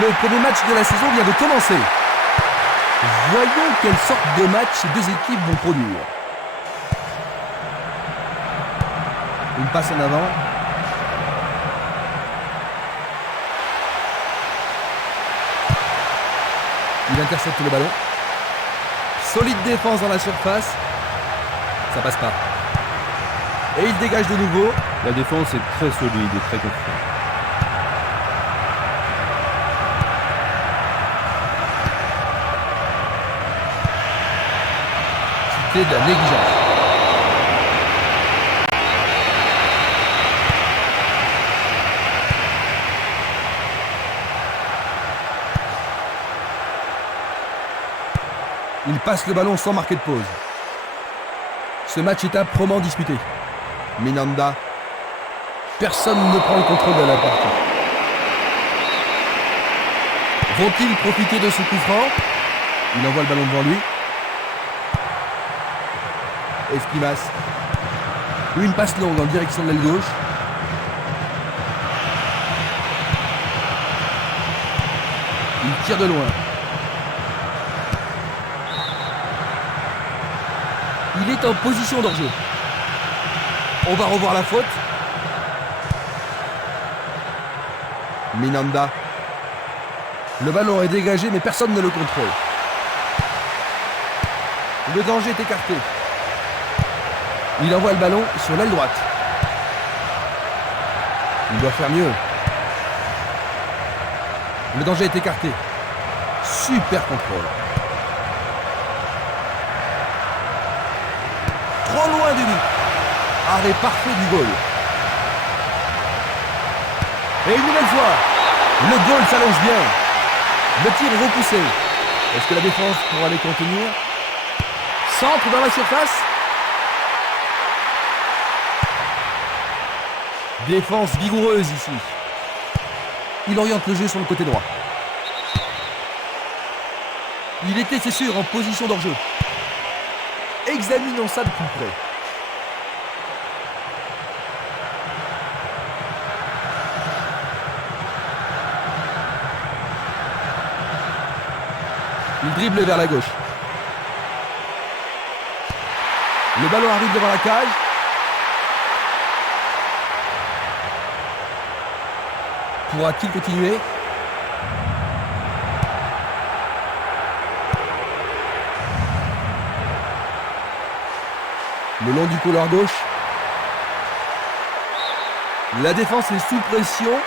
Le premier match de la saison vient de commencer. Voyons quelle sorte de match ces deux équipes vont produire. Une passe en avant. Il intercepte le ballon. Solide défense dans la surface. Ça passe pas. Et il dégage de nouveau. La défense est très solide et très confiante. C'était de la négligence. Il passe le ballon sans marquer de pause. Ce match est âprement disputé. Minanda. Personne ne prend le contrôle de la partie. Vont-ils profiter de ce coup franc? Il envoie le ballon devant lui. Esquimas. Une passe longue en direction de l'aile gauche. Il tire de loin. Il est en position d'hors-jeu. On va revoir la faute. Minanda. Le ballon est dégagé mais personne ne le contrôle. Le danger est écarté. Il envoie le ballon sur l'aile droite. Il doit faire mieux. Le danger est écarté. Super contrôle. Trop loin du but. Arrêt parfait du goal. Et une nouvelle fois, le goal s'allonge bien. Le tir est repoussé. Est-ce que la défense pourra les contenir? Centre dans la surface. Défense vigoureuse ici. Il oriente le jeu sur le côté droit. Il était, c'est sûr, en position d'hors-jeu. Examinons ça de plus près. Il dribble vers la gauche. Le ballon arrive devant la cage. Pourra-t-il continuer? Le long du couloir gauche. La défense est sous pression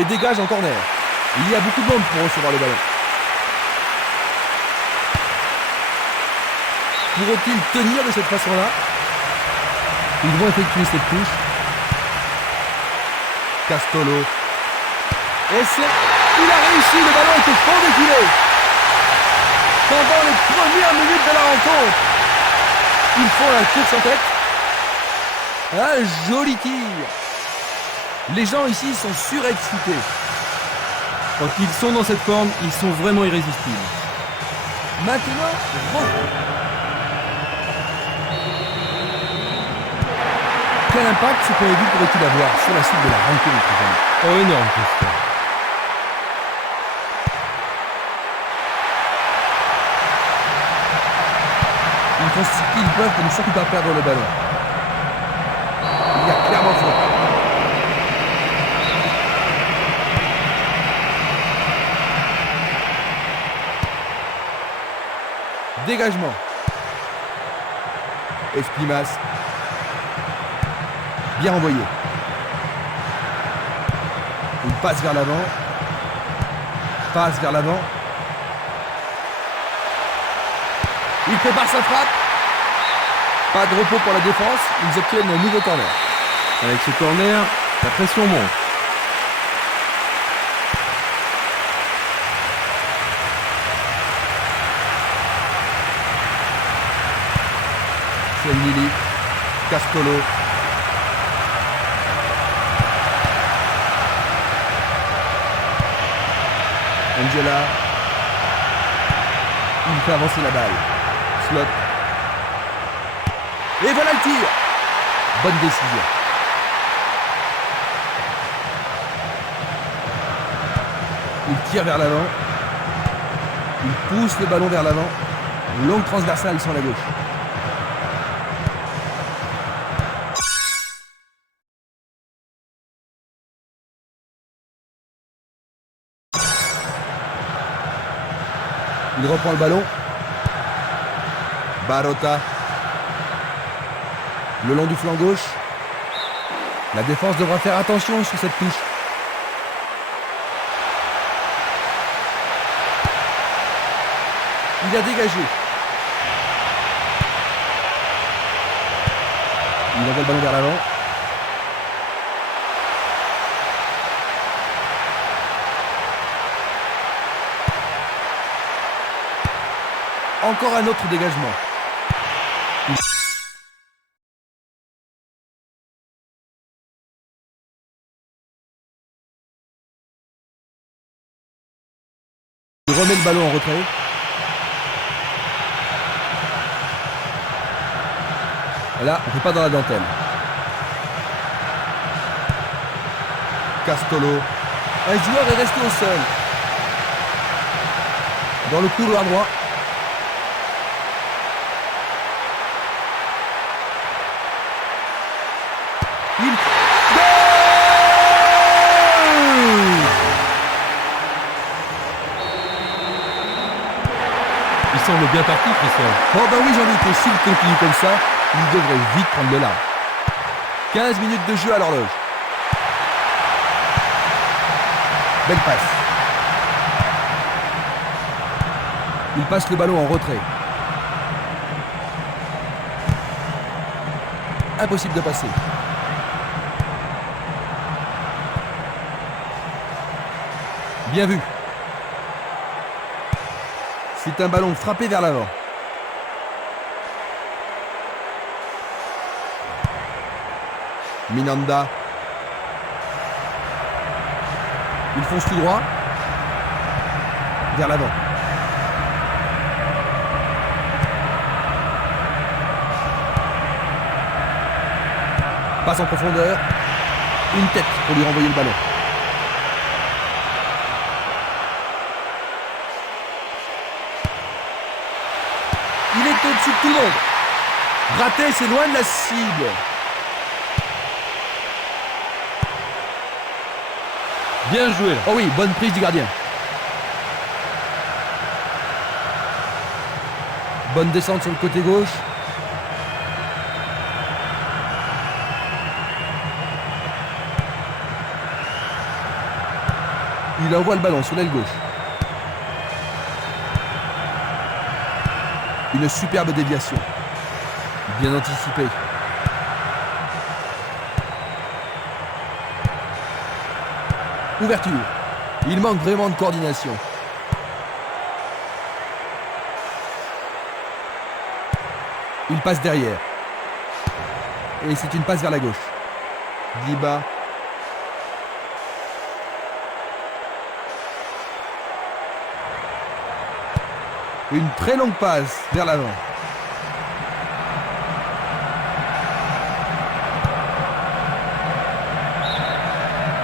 et dégage en corner. Il y a beaucoup de monde pour recevoir le ballon. Pourront-ils tenir de cette façon-là? Ils vont effectuer cette touche. Castolo. Et c'est... Il a réussi, le ballon est au fond des filets. Pendant les premières minutes de la rencontre, ils font la course en tête. Un joli tir. Les gens ici sont surexcités. Quand ils sont dans cette forme, ils sont vraiment irrésistibles. Maintenant, quel impact ce premier but pourrait-il avoir sur la suite de la rencontre? Oh, énorme, Christian. Ils font ce qu'ils peuvent pour ne surtout pas perdre le ballon. Il y a clairement faute. Dégagement. Esquimas. Bien envoyé. Une passe vers l'avant. Passe vers l'avant. Il prépare sa frappe. Pas de repos pour la défense. Ils obtiennent un nouveau corner. Avec ce corner, la pression monte. Lili, Castolo. Angela. Il fait avancer la balle. Slot. Et voilà le tir. Bonne décision. Il tire vers l'avant. Il pousse le ballon vers l'avant. Longue transversale sur la gauche. Il reprend le ballon. Barota. Le long du flanc gauche. La défense devra faire attention sur cette touche. Il a dégagé. Il envoie le ballon vers l'avant. Encore un autre dégagement. Il remet le ballon en retrait. Et là, on ne fait pas dans la dentelle. Castolo. Un joueur est resté au sol. Dans le couloir droit. Il... Goal! Il semble bien parti, Christophe. Oh bah oui, j'en doute. Et s'il continue comme ça, il devrait vite prendre le large. 15 minutes de jeu à l'horloge. Belle passe. Il passe le ballon en retrait. Impossible de passer. Bien vu. C'est un ballon frappé vers l'avant. Minanda. Il fonce tout droit. Vers l'avant. Passe en profondeur. Une tête pour lui renvoyer le ballon. Il est au-dessus de tout le monde. Raté, c'est loin de la cible. Bien joué là. Oh oui, bonne prise du gardien. Bonne descente sur le côté gauche. Il envoie le ballon sur l'aile gauche. Une superbe déviation. Bien anticipée. Ouverture. Il manque vraiment de coordination. Il passe derrière. Et c'est une passe vers la gauche. Diba. Une très longue passe vers l'avant.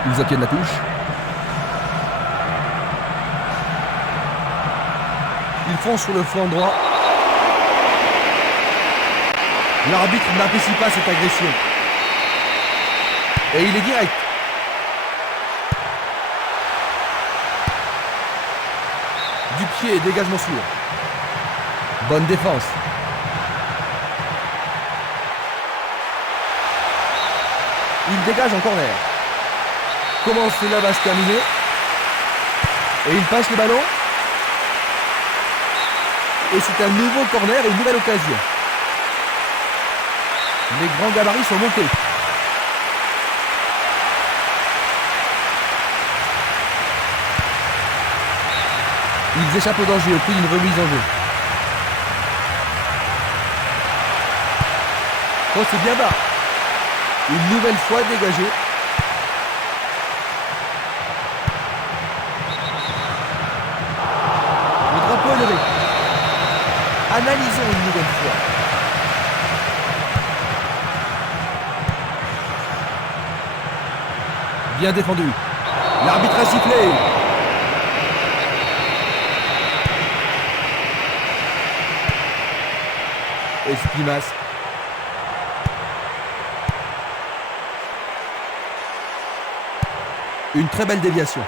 Ils obtiennent la touche. Ils foncent sur le flanc droit. L'arbitre n'apprécie pas cette agression. Et il est direct. Du pied, dégagement sûr. Bonne défense. Il dégage en corner. Comment cela va se terminer? Et il passe le ballon. Et c'est un nouveau corner et une nouvelle occasion. Les grands gabarits sont montés. Ils échappent au danger au prix d'une remise en jeu. Oh, c'est bien bas. Une nouvelle fois dégagé. Le drapeau est levé. Analysons une nouvelle fois. Bien défendu. L'arbitre a sifflé. Espimas. Une très belle déviation.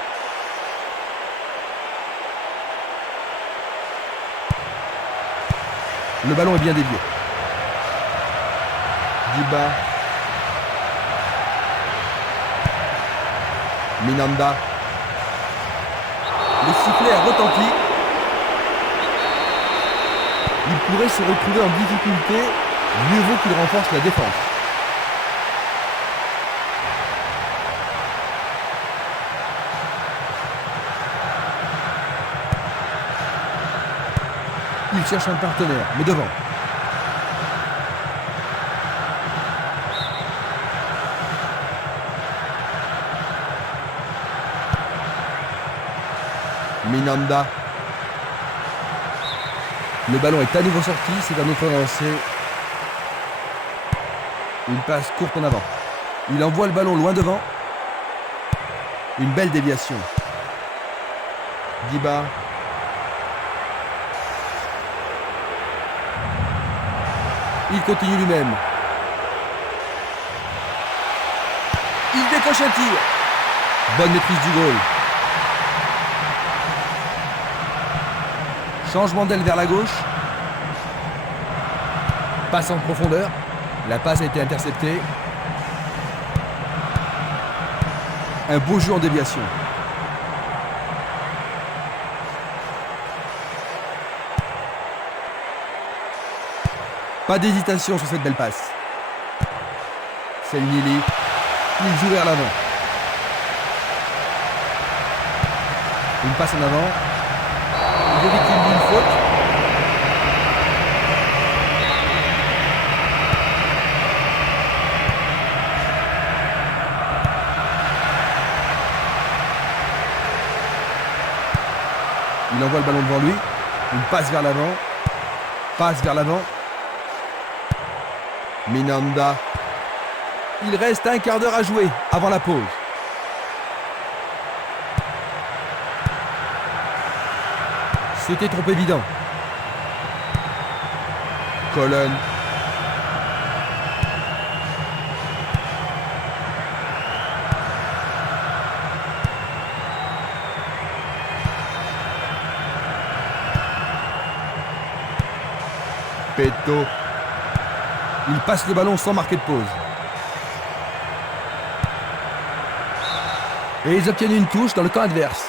Le ballon est bien dévié. Diba. Minanda. Le sifflet a retenti. Il pourrait se retrouver en difficulté. Mieux vaut qu'il renforce la défense. Il cherche un partenaire, mais devant. Minanda. Le ballon est à nouveau sorti, c'est un autre lancé. Une passe courte en avant. Il envoie le ballon loin devant. Une belle déviation. Diba. Il continue lui-même. Il décoche un tir. Bonne maîtrise du goal. Changement d'aile vers la gauche. Passe en profondeur. La passe a été interceptée. Un beau jeu en déviation. Pas d'hésitation sur cette belle passe. C'est Nili. Il joue vers l'avant. Une passe en avant. Il est victime d'une faute. Il envoie le ballon devant lui. Une passe vers l'avant. Passe vers l'avant. Minanda. Il reste un quart d'heure à jouer avant la pause. C'était trop évident. Colonne. Petto. Il passe le ballon sans marquer de pause. Et ils obtiennent une touche dans le camp adverse.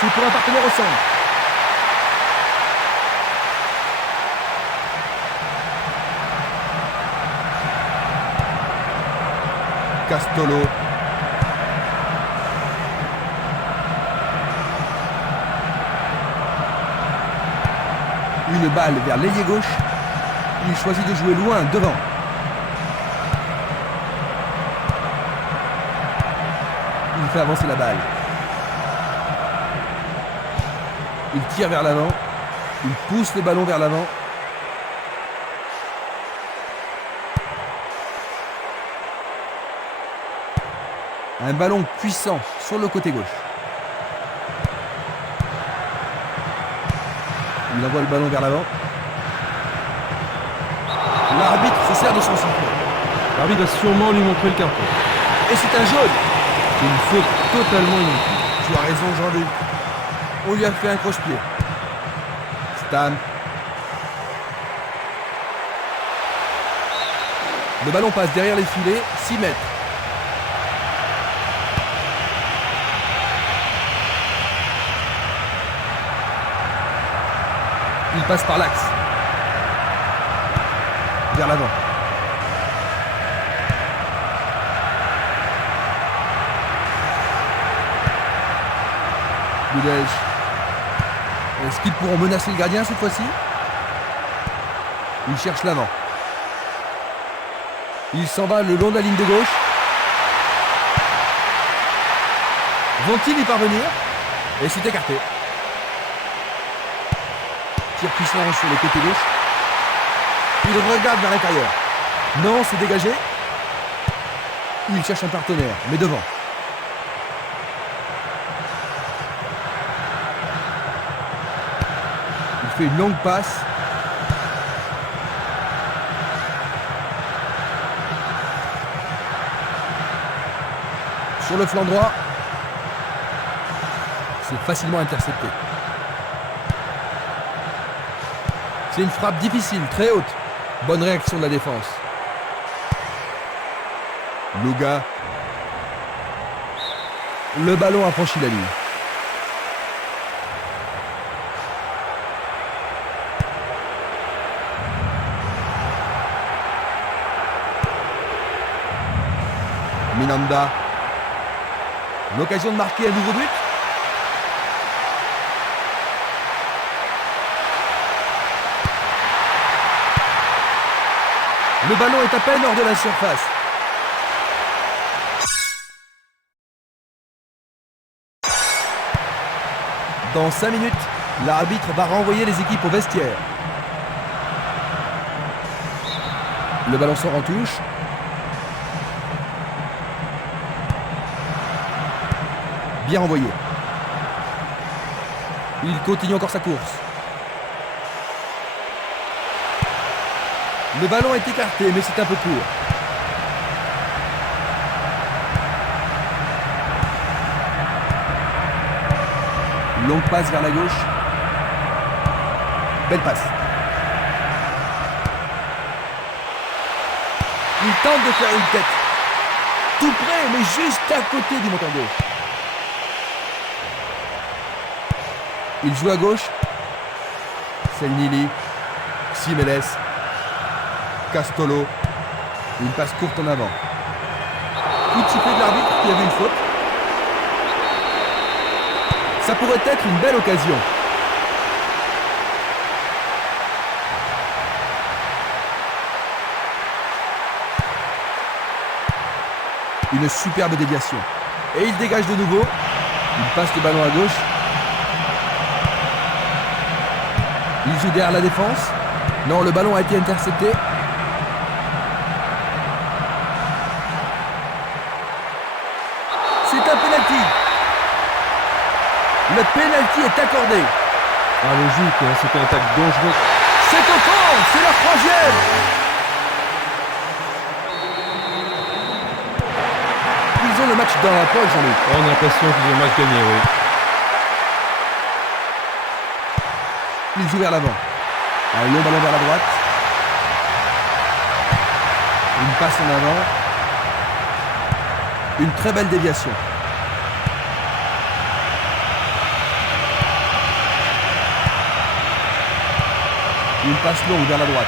C'est pour un partenaire au centre. Castolo. Une balle vers l'ailier gauche. Il choisit de jouer loin, devant. Il fait avancer la balle. Il tire vers l'avant. Il pousse le ballon vers l'avant. Un ballon puissant sur le côté gauche. Il envoie le ballon vers l'avant. L'arbitre se sert de son sifflet. L'arbitre va sûrement lui montrer le carton. Et c'est un jaune. C'est une faute totalement inutile. Tu as raison, Jean-Luc. On lui a fait un croche-pied. Stam. Le ballon passe derrière les filets, 6 mètres. Il passe par l'axe. Vers l'avant. Boudège. Est-ce qu'ils pourront menacer le gardien cette fois-ci? Il cherche l'avant. Il s'en va le long de la ligne de gauche. Vont-ils y parvenir? Et c'est écarté. Tir puissant sur le côté gauche. Il regarde vers l'intérieur. Non, c'est dégagé. Il cherche un partenaire, mais devant. Il fait une longue passe. Sur le flanc droit. C'est facilement intercepté. C'est une frappe difficile, très haute. Bonne réaction de la défense. Luga. Le ballon a franchi la ligne. Minanda. L'occasion de marquer un nouveau but. Le ballon est à peine hors de la surface. Dans 5 minutes, l'arbitre va renvoyer les équipes au vestiaire. Le ballon sort en touche. Bien renvoyé. Il continue encore sa course. Le ballon est écarté, mais c'est un peu court. Longue passe vers la gauche. Belle passe. Il tente de faire une tête. Tout près, mais juste à côté du montant gauche. Il joue à gauche. Selnili. Simeles. Castolo. Une passe courte en avant. Coup de sifflet de l'arbitre qui avait une faute. Ça pourrait être une belle occasion. Une superbe déviation. Et il dégage de nouveau. Il passe le ballon à gauche. Il joue derrière la défense. Non, le ballon a été intercepté. C'est un penalty. Le penalty est accordé. Ah, logique, hein, c'était un tacle dangereux. C'est au fond, c'est leur troisième. Ils ont le match dans la poche, Jean-Luc. On a l'impression qu'ils ont le match gagné, oui. Il joue vers l'avant. Un long ballon vers la droite. Une passe en avant. Une très belle déviation. Une passe longue vers la droite.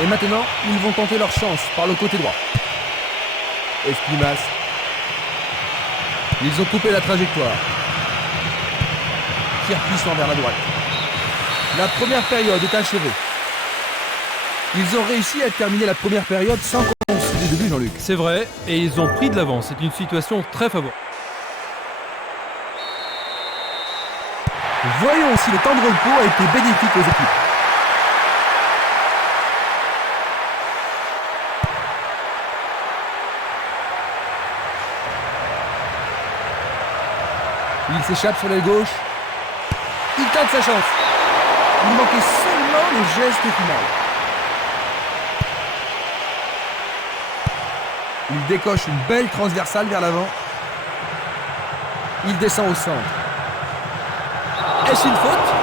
Et maintenant, ils vont tenter leur chance par le côté droit. Esprimas. Ils ont coupé la trajectoire. Tir puissant vers la droite. La première période est achevée. Ils ont réussi à terminer la première période sans concéder de but, Jean-Luc. C'est vrai, et ils ont pris de l'avance. C'est une situation très favorable. Voyons si le temps de repos a été bénéfique aux équipes. Il s'échappe sur l'aile gauche. Il tente sa chance. Il manquait seulement le geste final. Il décoche une belle transversale vers l'avant. Il descend au centre. Est-ce une faute?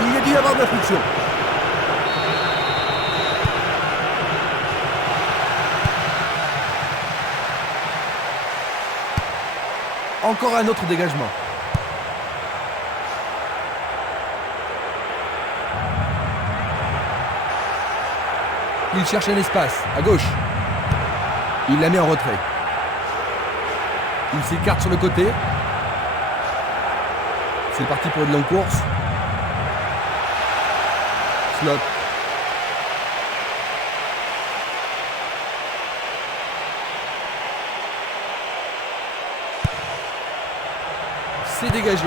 Il y a dû y avoir de la friction. Encore un autre dégagement. Il cherche un espace, à gauche. Il la met en retrait. Il s'écarte sur le côté. C'est parti pour une longue course. Slot. C'est dégagé.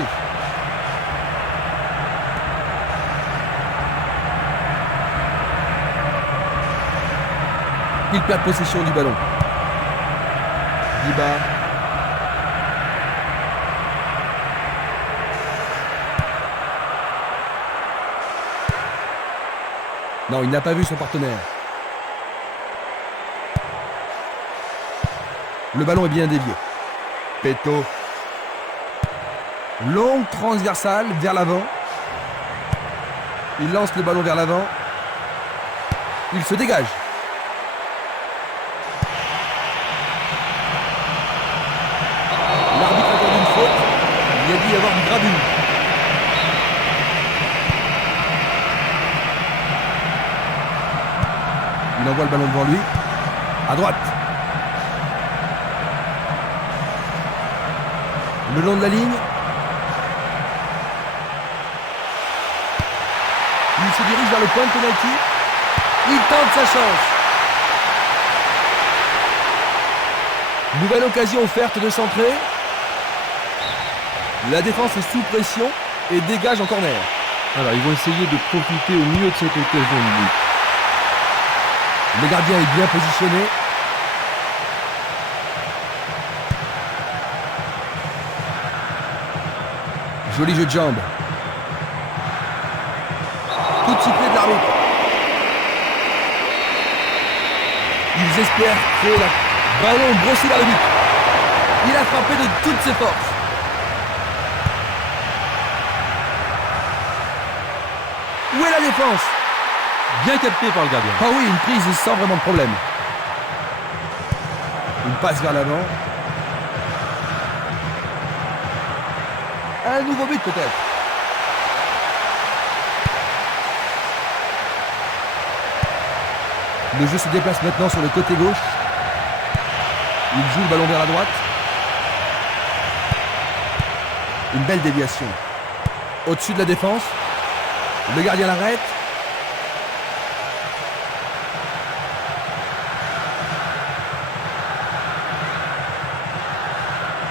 Il perd possession du ballon. Diba. Non, il n'a pas vu son partenaire. Le ballon est bien dévié. Peto. Longue transversale vers l'avant. Il lance le ballon vers l'avant. Il se dégage. L'arbitre accorde une faute. Il a dû y avoir une gravure. Il envoie le ballon devant lui. À droite. Le long de la ligne. Il se dirige vers le point de pénalty. Il tente sa chance. Nouvelle occasion offerte de centrer. La défense est sous pression et dégage en corner. Alors, ils vont essayer de profiter au mieux de cette occasion de but. Le gardien est bien positionné. Joli jeu de jambes. Coup de sifflet de l'arbitre. Ils espèrent que le ballon brossé vers le but. Il a frappé de toutes ses forces. Où est la défense? Bien capté par le gardien. Ah oui, une prise sans vraiment de problème. Une passe vers l'avant. Un nouveau but peut-être. Le jeu se déplace maintenant sur le côté gauche. Il joue le ballon vers la droite. Une belle déviation. Au-dessus de la défense. Le gardien l'arrête.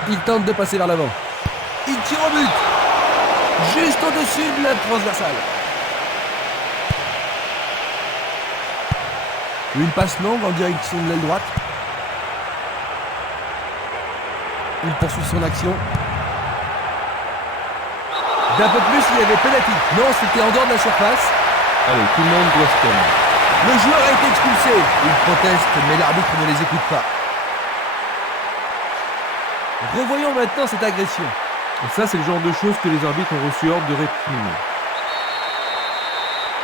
Il tente de passer vers l'avant. Il tire au but. Juste au-dessus de la transversale. Une passe longue en direction de l'aile droite. Il poursuit son action. D'un peu plus, il y avait penalty. Non, c'était en dehors de la surface. Allez, tout le monde doit se calmer. Le joueur a été expulsé. Il proteste, mais l'arbitre ne les écoute pas. Revoyons maintenant cette agression. Et ça, c'est le genre de choses que les arbitres ont reçu ordre de réprimer.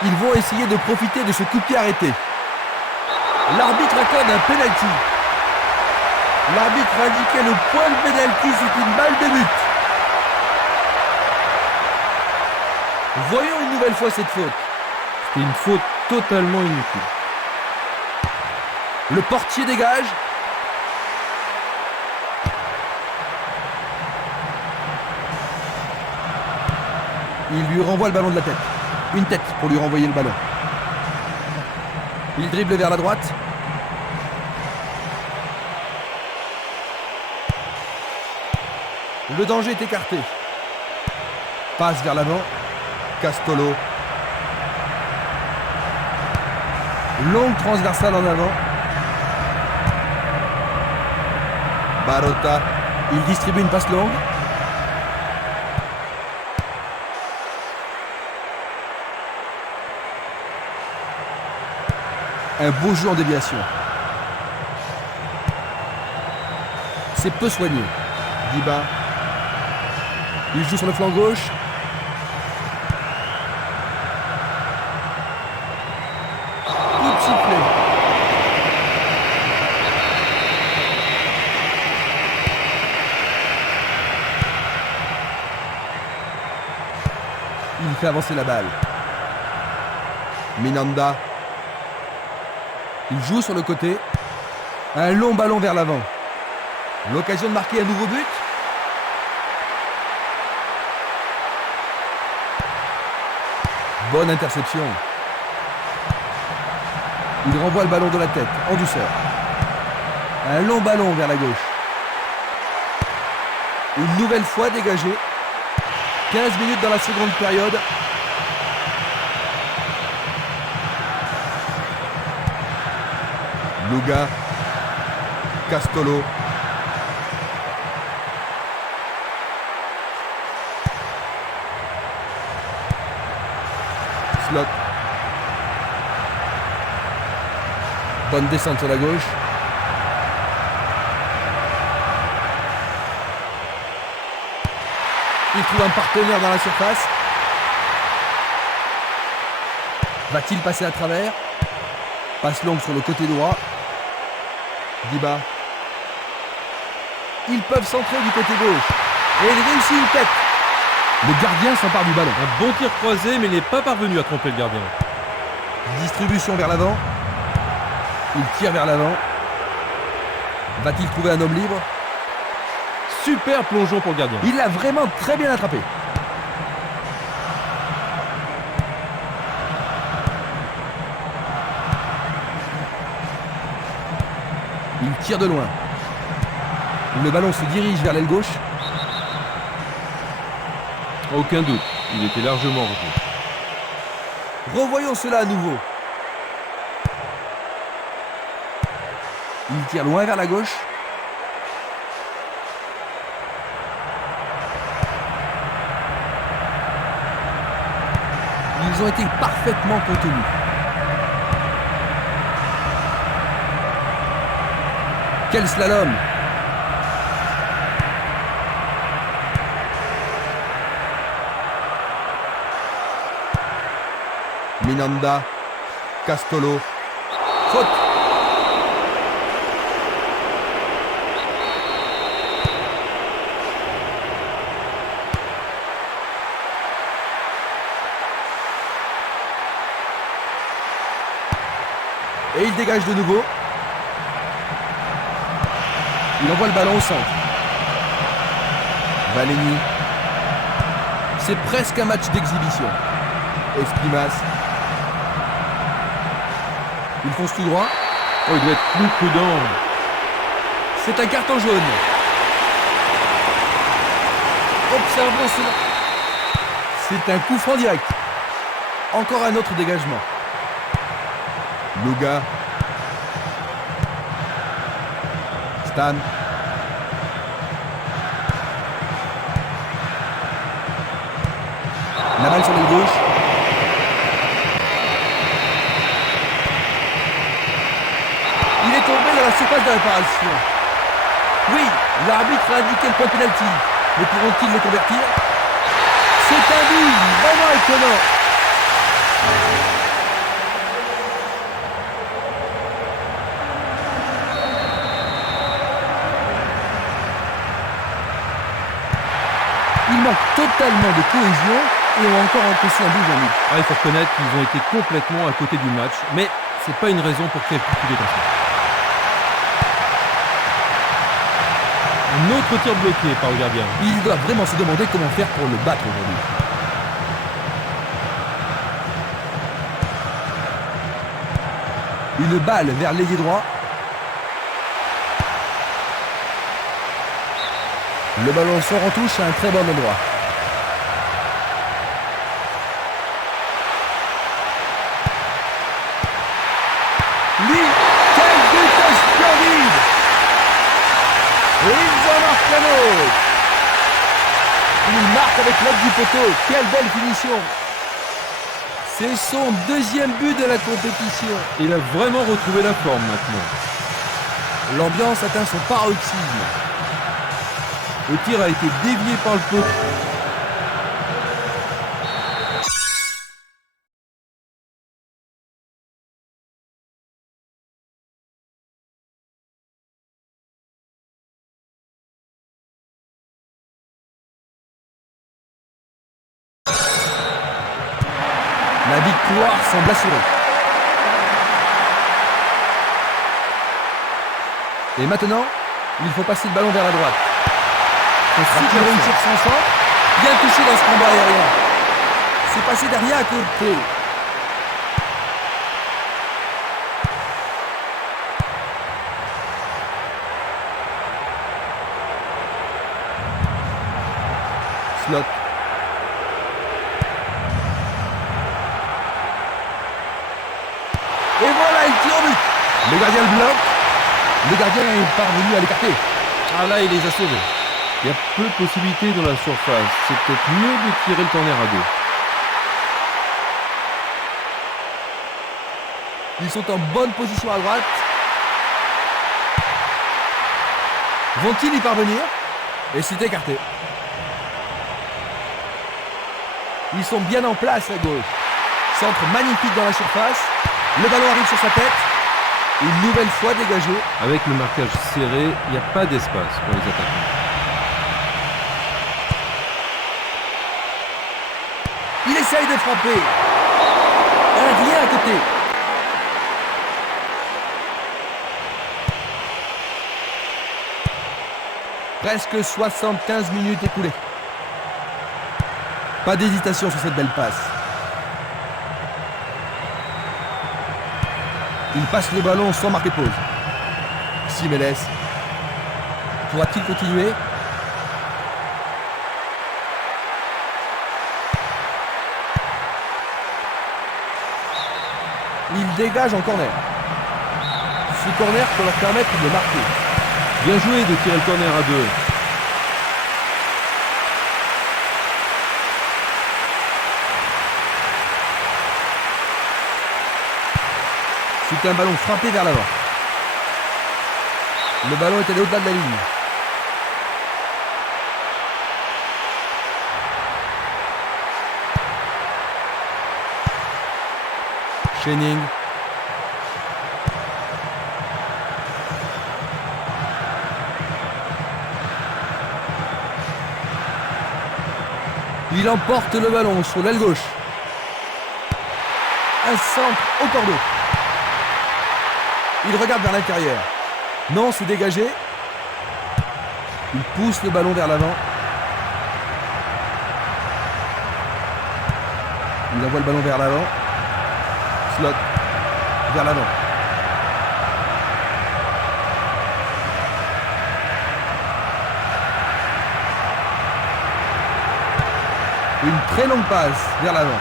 Ils vont essayer de profiter de ce coup de pied arrêté. L'arbitre accorde un penalty. L'arbitre indiquait le point de penalty, c'est une balle de but. Voyons une nouvelle fois cette faute. C'était une faute totalement inutile. Le portier dégage. Il lui renvoie le ballon de la tête. Une tête pour lui renvoyer le ballon. Il dribble vers la droite. Le danger est écarté. Passe vers l'avant. Castolo. Longue transversale en avant. Barotta. Il distribue une passe longue. Un beau jeu en déviation. C'est peu soigné. Diba. Il joue sur le flanc gauche. Coup de sifflet. Il fait avancer la balle. Minanda. Il joue sur le côté. Un long ballon vers l'avant. L'occasion de marquer un nouveau but. Bonne interception. Il renvoie le ballon de la tête, en douceur. Un long ballon vers la gauche. Une nouvelle fois dégagé. 15 minutes dans la seconde période. Luga. Castolo. Slot. Bonne descente sur la gauche. Il trouve un partenaire dans la surface. Va-t-il passer à travers? Passe longue sur le côté droit. Diba. Ils peuvent centrer du côté gauche. Et il réussit une tête. Le gardien s'empare du ballon. Un bon tir croisé, mais il n'est pas parvenu à tromper le gardien. Distribution vers l'avant. Il tire vers l'avant. Va-t-il trouver un homme libre? Super plongeon pour le gardien. Il l'a vraiment très bien attrapé. Il tire de loin. Le ballon se dirige vers l'aile gauche. Aucun doute, il était largement retenu. Revoyons cela à nouveau. Il tire loin vers la gauche. Ils ont été parfaitement contenus. Quel slalom! Minanda, Castolo, faute. Et il dégage de nouveau. Il envoie le ballon au centre. Valeni. C'est presque un match d'exhibition. Esquimas. Il fonce tout droit. Oh, il doit être plus prudent. C'est un carton jaune. Observons cela. C'est un coup franc direct. Encore un autre dégagement. Luga. Stan. La balle sur l'aile gauche. Il est tombé dans la surface de réparation. Oui, l'arbitre a indiqué le point pénalty. Mais pourront-ils le convertir? C'est un but vraiment étonnant. Ils manquent totalement de cohésion et ont encore encaissé un but en but. Ah, il faut reconnaître qu'ils ont été complètement à côté du match, mais c'est pas une raison pour créer plus de tension. Un autre tir bloqué par le gardien. Il doit vraiment se demander comment faire pour le battre aujourd'hui. Une balle vers l'ailier droit. Le ballon sort en touche à un très bon endroit. Lui, quel but splendide! Et ils en marquent un autre. Il marque avec l'aide du poteau. Quelle belle finition! C'est son deuxième but de la compétition. Il a vraiment retrouvé la forme maintenant. L'ambiance atteint son paroxysme. Le tir a été dévié par le poteau. La victoire semble assurée. Et maintenant, il faut passer le ballon vers la droite. Ensuite, il réussir son centre, bien touché dans ce combat aérien. C'est passé derrière à côté. Slot. Et voilà, il tire au but. Le gardien le bloque. Le gardien est parvenu à l'écarter. Ah là, il les a sauvés. Il y a peu de possibilités dans la surface. C'est peut-être mieux de tirer le corner à deux. Ils sont en bonne position à droite. Vont-ils y parvenir? Et c'est écarté. Ils sont bien en place à gauche. Centre magnifique dans la surface. Le ballon arrive sur sa tête. Une nouvelle fois dégagé. Avec le marquage serré, il n'y a pas d'espace pour les attaquants. Il essaye de frapper. Un rien à côté. Presque 75 minutes écoulées. Pas d'hésitation sur cette belle passe. Il passe le ballon sans marquer pause. Simeles. Pourra-t-il continuer? Il dégage en corner. Ce corner peut leur permettre de marquer. Bien joué de tirer le corner à deux. C'est un ballon frappé vers l'avant. Le ballon est allé au-delà de la ligne. Schenning. Il emporte le ballon sur l'aile gauche. Un centre au cordeau. Il regarde vers l'intérieur. Non, c'est dégagé. Il pousse le ballon vers l'avant. Il envoie le ballon vers l'avant. Slot. Vers l'avant. Une très longue passe vers l'avant.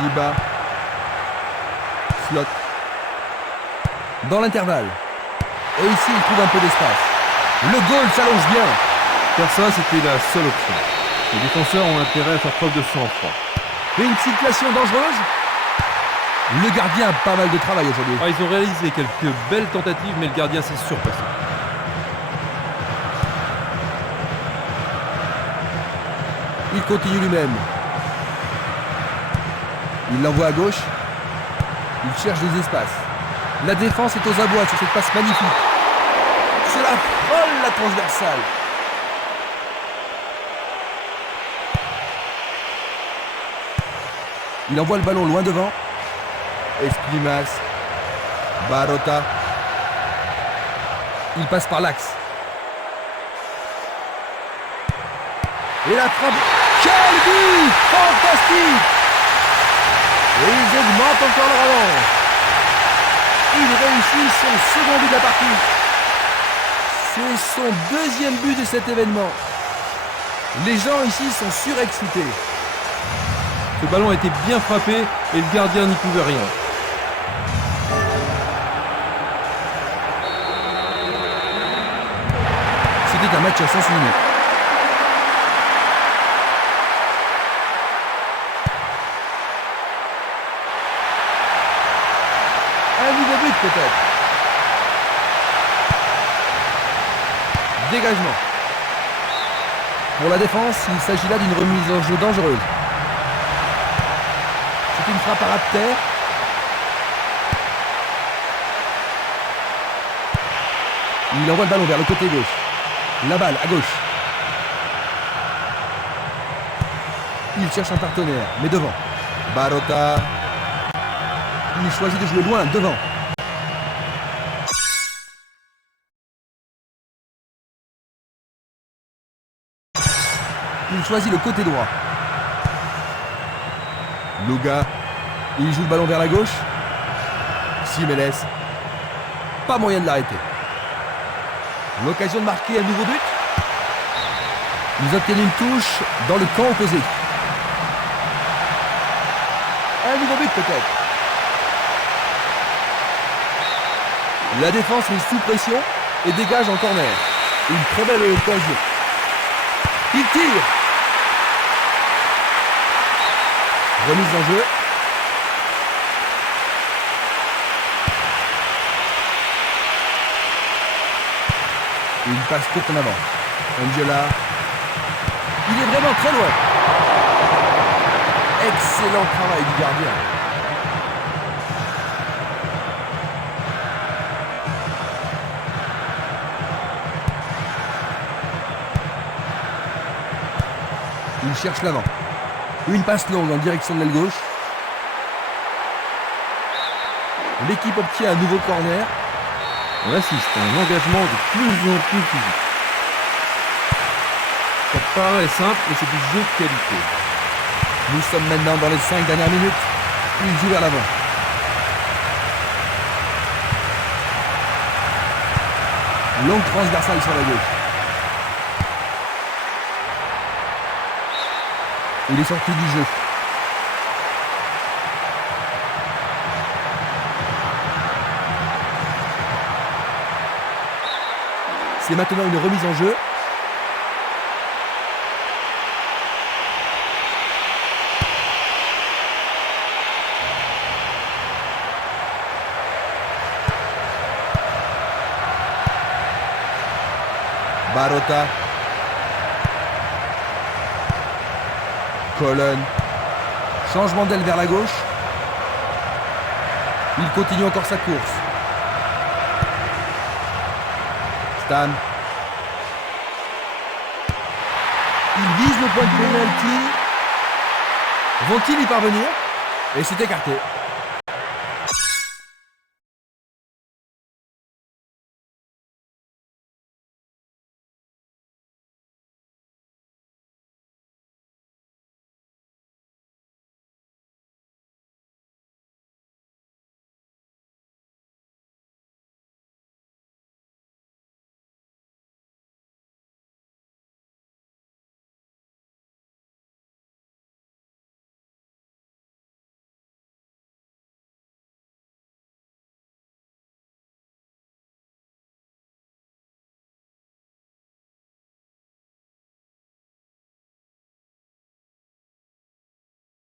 Diba. Slot. Dans l'intervalle. Et ici, il trouve un peu d'espace. Le goal s'allonge bien. Faire ça, c'était la seule option. Les défenseurs ont intérêt à faire preuve de sang-froid. Et une situation dangereuse. Le gardien a pas mal de travail aujourd'hui. Ah, ils ont réalisé quelques belles tentatives, mais le gardien s'est surpassé. Il continue lui-même. Il l'envoie à gauche. Il cherche des espaces. La défense est aux abois sur cette passe magnifique. C'est la folle, la transversale. Il envoie le ballon loin devant. Esprimas. Barota. Il passe par l'axe. Et la frappe. Quel but fantastique! Et ils augmentent encore leur avance. Il réussit son second but de la partie. C'est son deuxième but de cet événement. Les gens ici sont surexcités. Ce ballon a été bien frappé et le gardien n'y pouvait rien. C'était un match à sens unique. Dégagement. Pour la défense, il s'agit là d'une remise en jeu dangereuse. C'est une frappe à ras de terre. Il envoie le ballon vers le côté gauche. La balle à gauche. Il cherche un partenaire, mais devant. Barota. Il choisit de jouer loin, devant. Il choisit le côté droit. Luga. Il joue le ballon vers la gauche. Simeles. Pas moyen de l'arrêter. L'occasion de marquer un nouveau but. Ils obtiennent une touche dans le camp opposé. Un nouveau but peut-être. La défense est sous pression et dégage en corner. Une très belle occasion. Il tire. Remise en jeu. Une passe courte en avant. Angela. Il est vraiment très loin. Excellent travail du gardien. Il cherche l'avant. Une passe longue en direction de l'aile gauche. L'équipe obtient un nouveau corner. On assiste à un engagement de plus en plus physique. Ça paraît simple, mais c'est du jeu de qualité. Nous sommes maintenant dans les 5 dernières minutes. Il joue vers l'avant. Longue transversale sur la gauche. Il est sorti du jeu. C'est maintenant une remise en jeu. Barota. Colonne. Changement d'aile vers la gauche. Il continue encore sa course. Stan. Il vise le point de pénalty. Vont-ils y parvenir? Et c'est écarté.